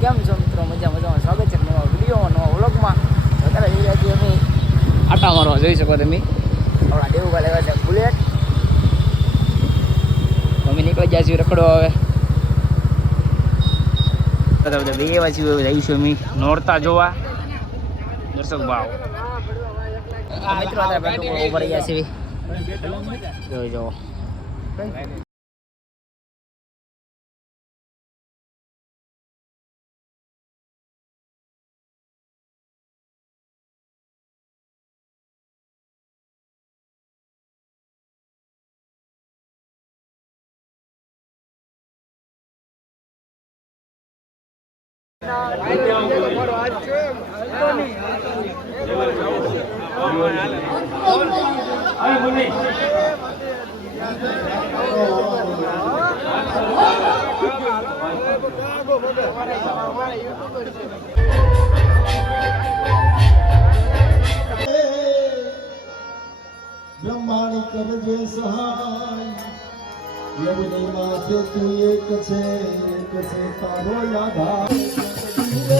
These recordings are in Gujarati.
કેમ છો મિત્રો? મજા મજામાં. સ્વાગત છે નવા વિડીયોમાં નવા વ્લોગમાં. અત્યારે વિડીયાથી અમે આટા મારવા. જોઈ શકો તમે. આપણા દેવુભાઈ લેવા છે બુલેટ. અમે નીકળી જાય છીએ રખડો હવે. બધા બધા બે એવા છીએ જઈશું અમે. નોરતા જોવા. દર્શક ભાવ. મિત્રો અત્યારે બેઠો ઊભા છીએ. જોઈ જાઓ. બ્રહ્માણી કરજે સહાય. યમુની માથે તું એક છે એક છે તારો યાધાર Hallelujah.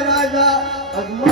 રાજા અજમલજીના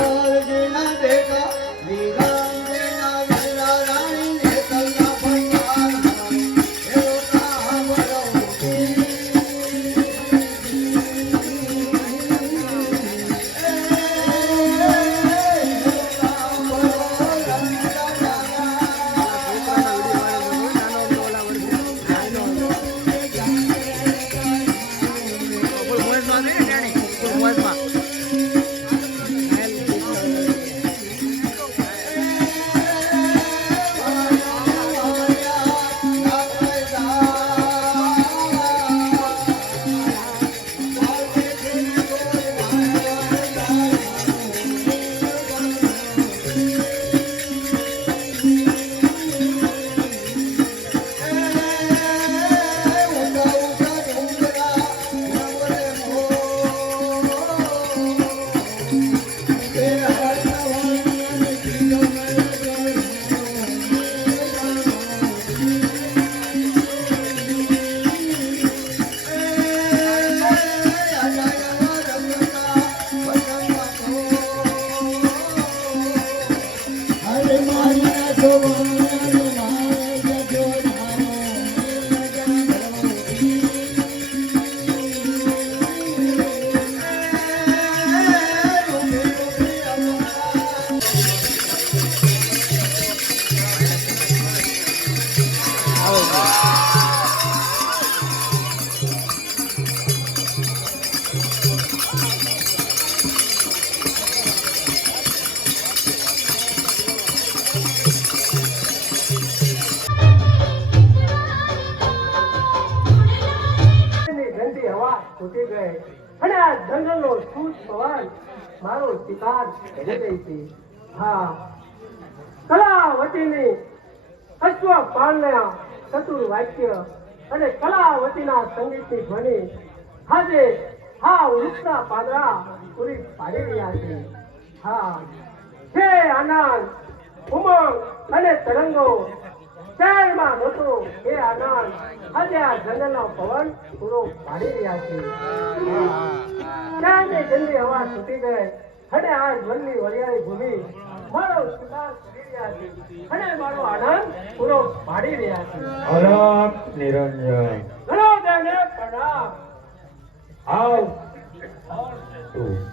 અને આ જંગલનો સૂજ પવન મારો શિકાર કરી છે. હા. કલાવતીની અશ્વ પાળના ચતુર વાક્ય અને કલાવતીના સંગીતની ધ્વનિ આજે હા વૃક્ષના પાદરા પૂરી પાડી રહ્યા છે. હા. છે આનંદ, ઉમંગ અને તરંગો, શહેરમાં નહોતો. એ આનંદ, આજે આ જંગલનો પવન પૂરો પાડી રહ્યા છે. ક્યાંની ગંદી હવા છૂટી ગઈ? અને આ વનની વરિયાળી ભૂમિ મારો શિકાર કરી રહ્યા છે. અને મારો આનંદ પૂરો પાડી રહ્યા છે. હરામ નિરંજન. ઘણો પ્રણામ. આવ.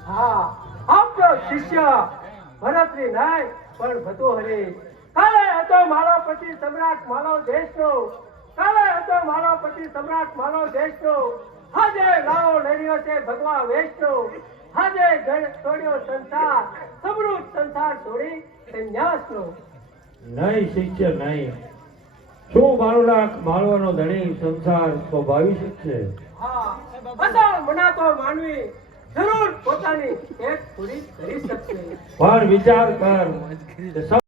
હા આપનો શિષ્ય ભરતરી નાય પણ ભતુહરી કાલે હતો મારો પતિ સમ્રાટ માનવ દેશનો. કાલે હતો મારો પતિ સમ્રાટ માનવ દેશનો. આજે લાવો લઈ રહ્યો છે ભગવા વેશનો. ગણ છોડ્યો સંસાર સમૃદ્ધ સંસાર છોડી સંન્યાસનો. નહીં શિષ્ય નહીં. શું મારો લાખ માળવાનો ધણી સંસાર સ્વાભાવિક છે મનાતો માનવી જરૂર પોતાની એક પૂરી કરી શકશે. પણ વિચાર કર